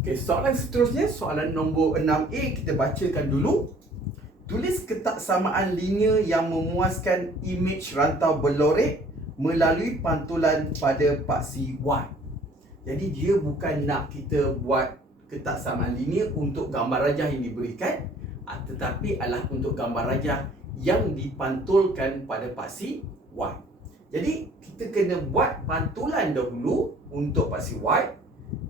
Okey, soalan seterusnya, soalan nombor 6A kita bacakan dulu. Tulis ketak samaan linear yang memuaskan imej rantau berlorek melalui pantulan pada paksi Y. Jadi dia bukan nak kita buat ketak samaan linear untuk gambar rajah yang diberikan ah, tetapi adalah untuk gambar rajah yang dipantulkan pada paksi Y. Jadi kita kena buat pantulan dahulu untuk paksi Y.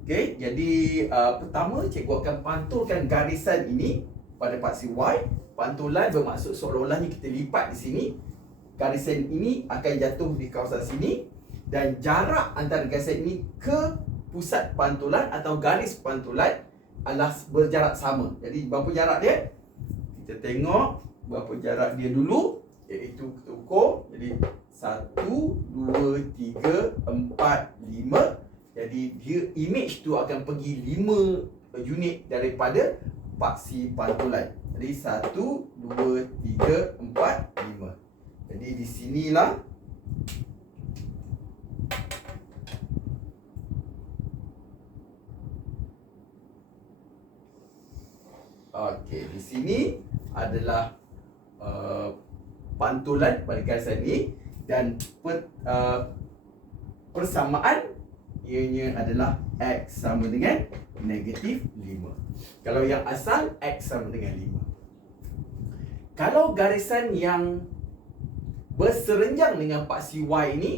Okey, jadi uh, pertama cikgu akan pantulkan garisan ini pada paksi Y. Pantulan bermaksud seolah-olahnya kita lipat di sini. Garisan ini akan jatuh di kawasan sini dan jarak antara garisan ini ke pusat pantulan atau garis pantulan adalah berjarak sama. Jadi berapa jarak dia? Kita tengok berapa jarak dia dulu iaitu kita ukur. Jadi 1 2 3 4 5 jadi dia image tu akan pergi 5 unit daripada paksi pantulan. Jadi 1 2 3 4 5. Jadi di sinilah Okey, di sini adalah uh, pantulan pada garisan ni dan per, uh, persamaan ianya adalah x sama dengan negatif 5. Kalau yang asal x sama dengan 5. Kalau garisan yang berserenjang dengan paksi y ini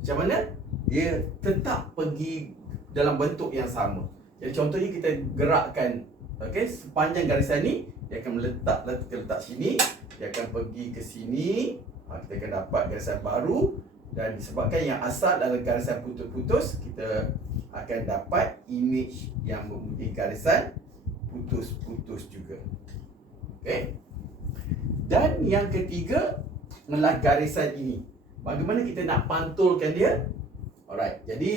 macam mana? Dia tetap pergi dalam bentuk yang sama. Jadi contohnya kita gerakkan okey sepanjang garisan ni dia akan meletak letak letak sini, dia akan pergi ke sini, ha, kita akan dapat garisan baru dan disebabkan yang asal adalah garisan putus-putus, kita akan dapat image yang mempunyai garisan putus-putus juga. Okey. Dan yang ketiga adalah garisan ini. Bagaimana kita nak pantulkan dia? Alright. Jadi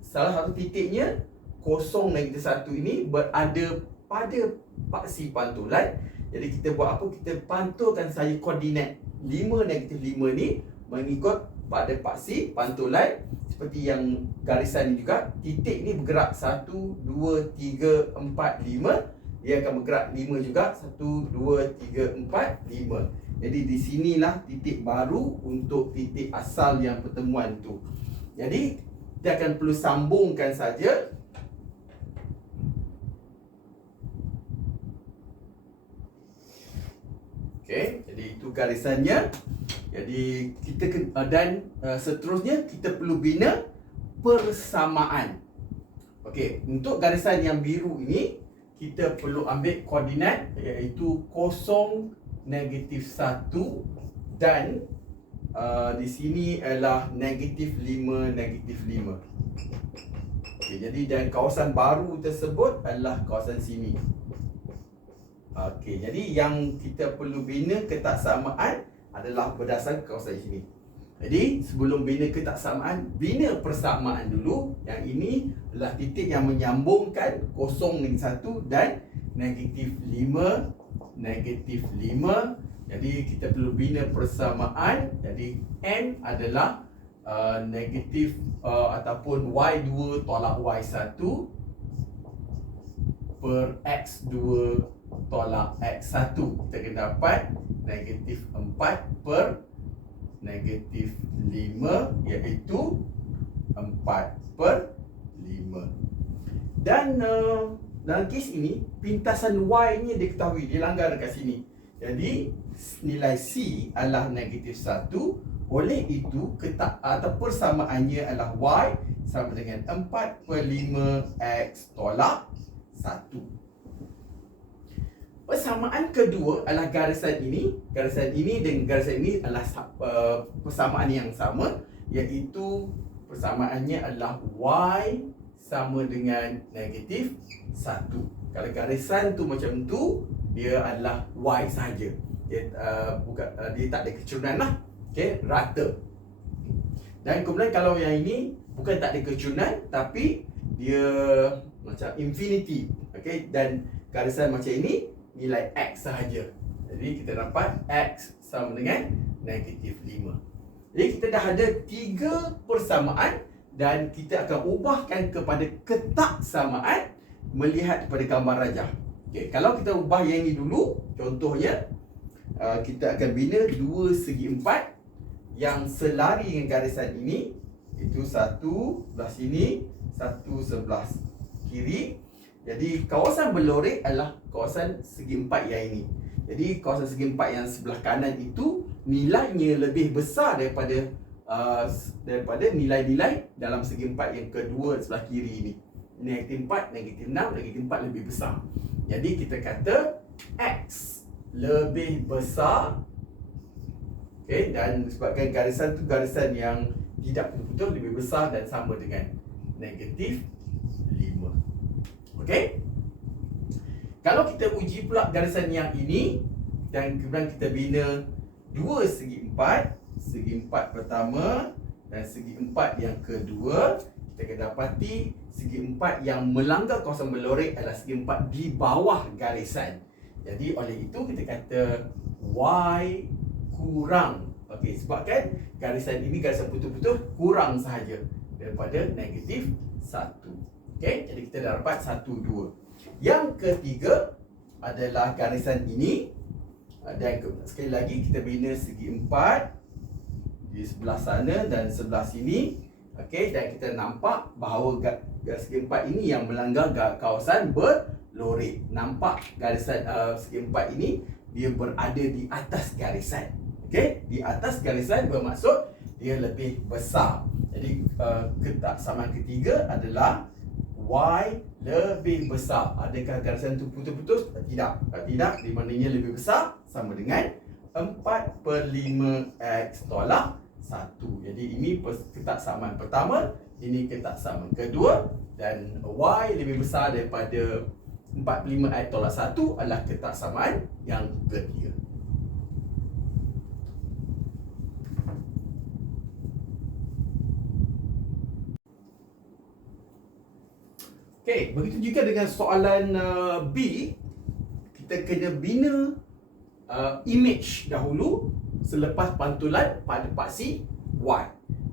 salah satu titiknya kosong negatif satu ini berada pada paksi pantulan. Jadi kita buat apa? Kita pantulkan saja koordinat 5 negatif 5 ni mengikut pada paksi pantulan seperti yang garisan ni juga titik ni bergerak 1 2 3 4 5 dia akan bergerak 5 juga 1 2 3 4 5 jadi di sinilah titik baru untuk titik asal yang pertemuan tu. Jadi dia akan perlu sambungkan saja. Okey, jadi itu garisannya. Jadi kita uh, dan uh, seterusnya kita perlu bina persamaan. Okey, untuk garisan yang biru ini kita perlu ambil koordinat iaitu kosong negatif 1 dan uh, di sini adalah negatif 5 negatif 5. Okey, jadi dan kawasan baru tersebut adalah kawasan sini. Okey, jadi yang kita perlu bina ketaksamaan adalah berdasarkan kawasan sini. Jadi sebelum bina ketaksamaan, bina persamaan dulu. Yang ini adalah titik yang menyambungkan kosong dengan satu dan negatif lima, negatif lima. Jadi kita perlu bina persamaan. Jadi N adalah uh, negatif uh, ataupun Y2 tolak Y1 per X2 tolak X1 Kita akan dapat negatif 4 per negatif 5 iaitu 4 per 5 Dan uh, dalam kes ini pintasan Y ni diketahui dilanggar dekat sini. Jadi nilai C adalah negatif 1 oleh itu ketak atau persamaannya adalah Y sama dengan 4 per 5 X tolak 1 Persamaan kedua adalah garisan ini. Garisan ini dengan garisan ini adalah uh, persamaan yang sama iaitu persamaannya adalah y sama dengan negatif 1. Kalau garisan tu macam tu, dia adalah y saja. Dia uh, bukan uh, dia tak ada kecurunan lah. Okey, rata. Dan kemudian kalau yang ini bukan tak ada kecurunan tapi dia macam infinity. Okey, dan garisan macam ini nilai X sahaja. Jadi kita dapat X sama dengan negatif 5. Jadi kita dah ada tiga persamaan dan kita akan ubahkan kepada ketak samaan melihat pada gambar rajah. Okay, kalau kita ubah yang ini dulu, contohnya uh, kita akan bina dua segi empat yang selari dengan garisan ini itu satu sebelah sini, satu sebelah kiri. Jadi kawasan berlorek adalah kawasan segi empat yang ini. Jadi kawasan segi empat yang sebelah kanan itu nilainya lebih besar daripada uh, daripada nilai-nilai dalam segi empat yang kedua sebelah kiri ini. Negatif empat, negatif enam, negatif empat lebih besar. Jadi kita kata X lebih besar Okay, dan sebabkan garisan tu garisan yang tidak betul-betul lebih besar dan sama dengan negatif 5 Okay Kalau kita uji pula garisan yang ini Dan kemudian kita bina dua segi empat Segi empat pertama dan segi empat yang kedua Kita akan dapati segi empat yang melanggar kawasan melorek adalah segi empat di bawah garisan. Jadi oleh itu kita kata Y kurang. Okey, sebabkan garisan ini garisan putus-putus kurang sahaja daripada negatif 1. Okey, jadi kita dah dapat 1 2. Yang ketiga adalah garisan ini dan sekali lagi kita bina segi empat di sebelah sana dan sebelah sini. Okey, dan kita nampak bahawa segi empat ini yang melanggar kawasan berlorek. Nampak garisan uh, segi empat ini dia berada di atas garisan. Okey, di atas garisan bermaksud dia lebih besar. Jadi uh, ketaksamaan ketiga adalah y lebih besar. Adakah garisan itu putus-putus? Tidak. Tidak, di mananya lebih besar sama dengan 4 per 5 x tolak 1. Jadi ini ketaksamaan pertama, ini ketaksamaan kedua dan y lebih besar daripada 4 per 5 x tolak 1 adalah ketaksamaan yang ketiga. Okey, begitu juga dengan soalan uh, B, kita kena bina uh, image dahulu selepas pantulan pada paksi Y.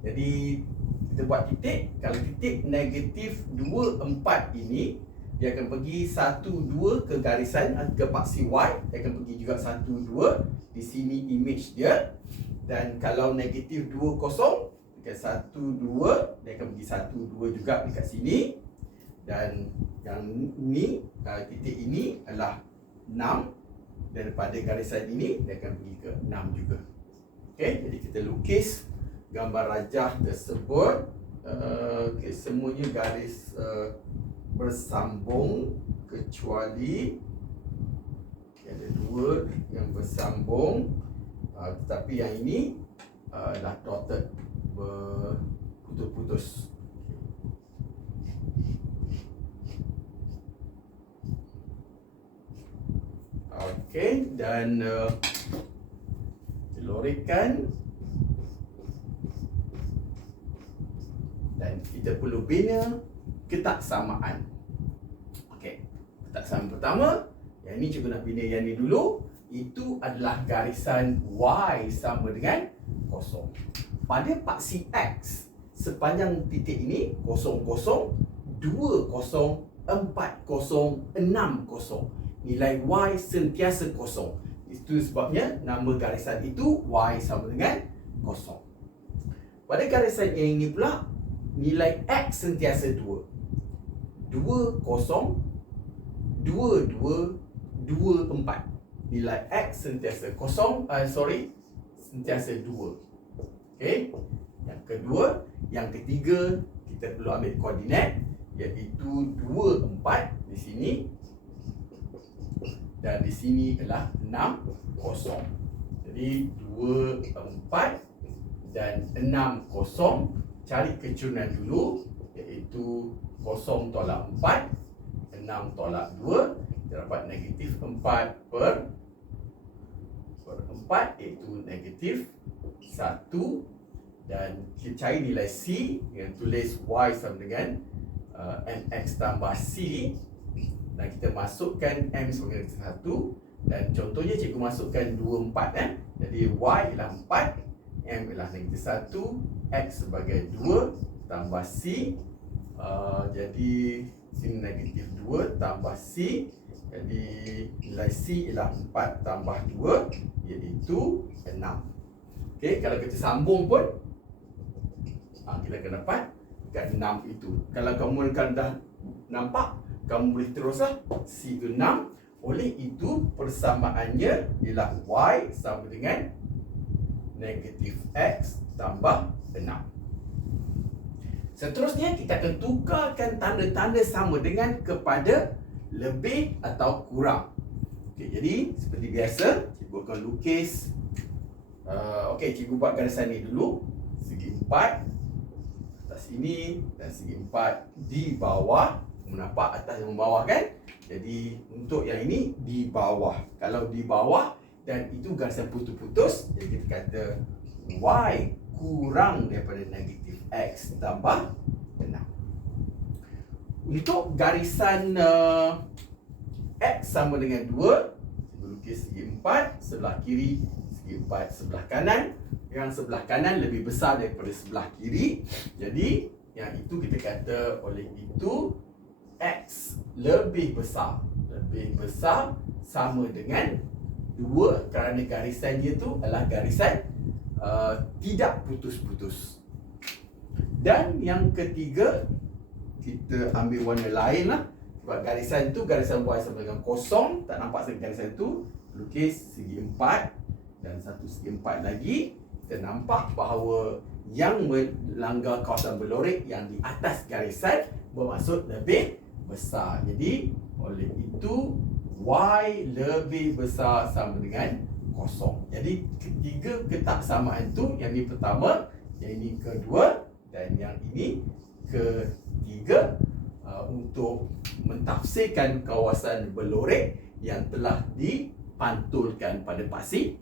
Jadi kita buat titik, kalau titik negatif 2 4 ini dia akan pergi 1 2 ke garisan uh, ke paksi Y, dia akan pergi juga 1 2 di sini image dia. Dan kalau negatif 2 0 dekat 1 2 dia akan pergi 1 2 juga dekat sini dan yang ini uh, titik ini adalah 6 daripada garisan ini dia akan pergi ke 6 juga. Okey jadi kita lukis gambar rajah tersebut. Uh, okey semuanya garis uh, bersambung kecuali okay, ada dua yang bersambung. Uh, tetapi yang ini uh, dah dotted berputus-putus Okey dan uh, lorikan dan kita perlu bina ketaksamaan. Okey. Ketaksamaan pertama, yang ini cuba nak bina yang ini dulu, itu adalah garisan Y sama dengan kosong. Pada paksi X, sepanjang titik ini kosong kosong, dua kosong, empat kosong, enam kosong nilai Y sentiasa kosong. Itu sebabnya nama garisan itu Y sama dengan kosong. Pada garisan yang ini pula, nilai X sentiasa 2. 2, kosong, 2, 2, 2, 4. Nilai X sentiasa kosong, uh, sorry, sentiasa 2. Okay. Yang kedua, yang ketiga, kita perlu ambil koordinat iaitu 2, 4 di sini dan di sini adalah 6 kosong. Jadi 2 4 dan 6 kosong. Cari kecurangan dulu iaitu kosong tolak 4 6 tolak 2 kita dapat negatif 4 per per 4 iaitu negatif 1 dan kita cari nilai C dengan tulis Y sama dengan uh, MX tambah C dan kita masukkan M sebagai satu dan contohnya cikgu masukkan 2 4 eh. Jadi Y ialah 4, M ialah negatif 1, X sebagai 2 tambah C uh, jadi sini negatif 2 tambah C jadi nilai C ialah 4 tambah 2 iaitu 6 Okey, kalau kita sambung pun ha, kita akan dapat kat 6 itu kalau kamu kan dah nampak kamu boleh teruslah C itu 6 oleh itu persamaannya ialah Y sama dengan negatif X tambah 6 Seterusnya kita akan tukarkan tanda-tanda sama dengan kepada lebih atau kurang. Okey, jadi seperti biasa, cikgu akan lukis uh, okey, cikgu buat garisan ni dulu. Segi empat atas sini dan segi empat di bawah. Nampak atas dan bawah kan? Jadi untuk yang ini di bawah. Kalau di bawah dan itu garisan putus-putus, jadi kita kata Y kurang daripada negatif X tambah 6 Untuk garisan uh, X sama dengan 2 Saya lukis segi 4 Sebelah kiri Segi 4 sebelah kanan Yang sebelah kanan lebih besar daripada sebelah kiri Jadi yang itu kita kata oleh itu X lebih besar Lebih besar sama dengan 2 kerana garisannya itu adalah garisan Uh, tidak putus-putus. Dan yang ketiga, kita ambil warna lain lah. Sebab garisan tu, garisan Y sama dengan kosong. Tak nampak segi garisan tu. Lukis segi empat. Dan satu segi empat lagi. Kita nampak bahawa yang melanggar kawasan berlorik yang di atas garisan bermaksud lebih besar. Jadi, oleh itu, Y lebih besar sama dengan kosong. Jadi ketiga ketaksamaan tu yang ini pertama, yang ini kedua dan yang ini ketiga uh, untuk mentafsirkan kawasan berlorek yang telah dipantulkan pada pasir.